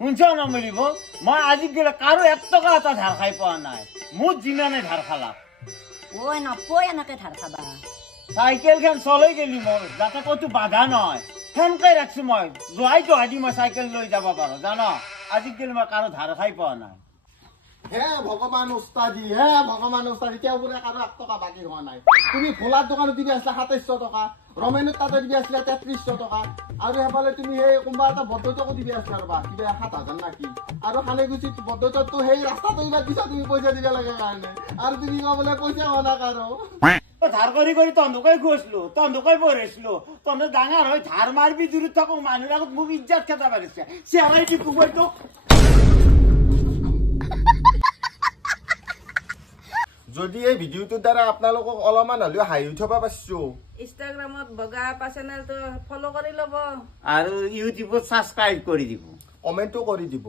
শুনছ নমিলিব মই আজি গেলে কাৰো 1 টকা এটা ধাৰ খাই পোৱা নাই মোৰ যিমানে ধাৰ খালা ওই নপয় এনেকে ধাৰ খাবা সাইকেলখন চলাই গেলি মই যাতে কতো বাধা নহয় সেনকাই ৰাখছো মই যোৱাই তো আদি মই সাইকেল লৈ যাব পাৰো জানো আজি গেলে মই কাৰো ধাৰ খাই পোৱা নাই হে ভগৱান উস্তাদি কেউ বোলে কাৰো 1 টকা বাকী হোৱা নাই তুমি ভোলাৰ দোকানত দিবি আছিলা 2700 টকা ৰমেনৰ তাতে দিবি আছিলা 3300 টকা আৰু হেফালে তুমি সেই কোনবা এটা বদ্ধতকো দিবি আছিলা ৰবা কিবা 7000 নাকি আৰু খানেগুছি বদ্ধতটো সেই ৰাস্তাটো ইবা দিছা তুমি পইচা দিবা লাগে কাৰণে আৰু তুমি কবলে পইচা হনা কাৰো ধাৰ কৰি কৰি তন্দুকাই গৈছিলো তন্দুকাই পঢ়িছিলো তন্দু ডাঙৰ হৈ ধাৰ মাৰবি দূৰত থাকো মানুহৰ আগত মোক ইজ্জত খেতা পাৰিছে চেৰাই দি কুবইতো যদি এই ভিডিওটোৰ দ্বাৰা আপোনালোকক অলপমান হলেও হাঁহি উঠাব পাৰছো ইনষ্টাগ্ৰামত বগা আপা চেনেলটো ফলো কৰি ল'ব আৰু ইউটিউবত সাবস্ক্ৰাইব কৰি দিব কমেন্টও কৰি দিব